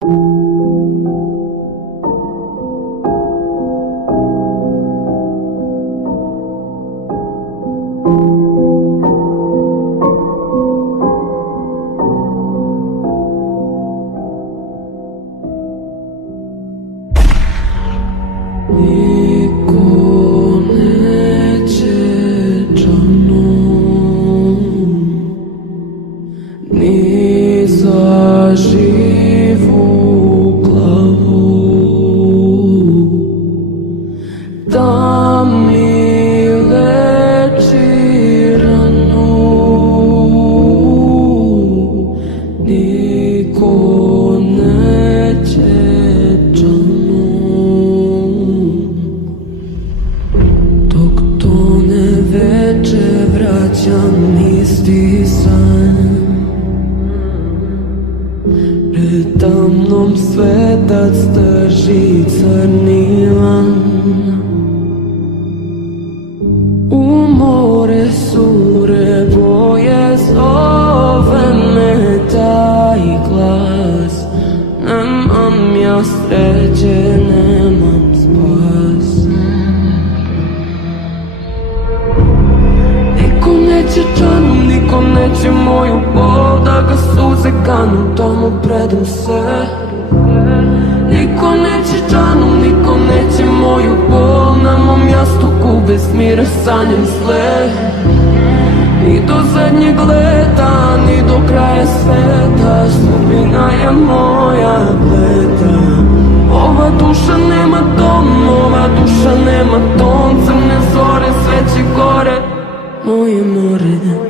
Niko neće džanu ni za živu glavu da mi leči ranu. Niko neće džanu dok tone veče, vraćam isti san. Predamnom svetac drži crni lan. U more sure boje zove me taj glas. Nemam ja sreće, nemam spas. Niko neće džanu, niko neće moju bol, da ga suze kanu, da mu predam se. Niko neće džanu, niko neće moju bol, na mom jastuku bez mira sanjam zle. Ni do zadnjeg leta, ni do kraja sveta, sudbina je moja bleda. Ova duša nema dom, ova duša nema ton, crne zore, sve će gore, moje more.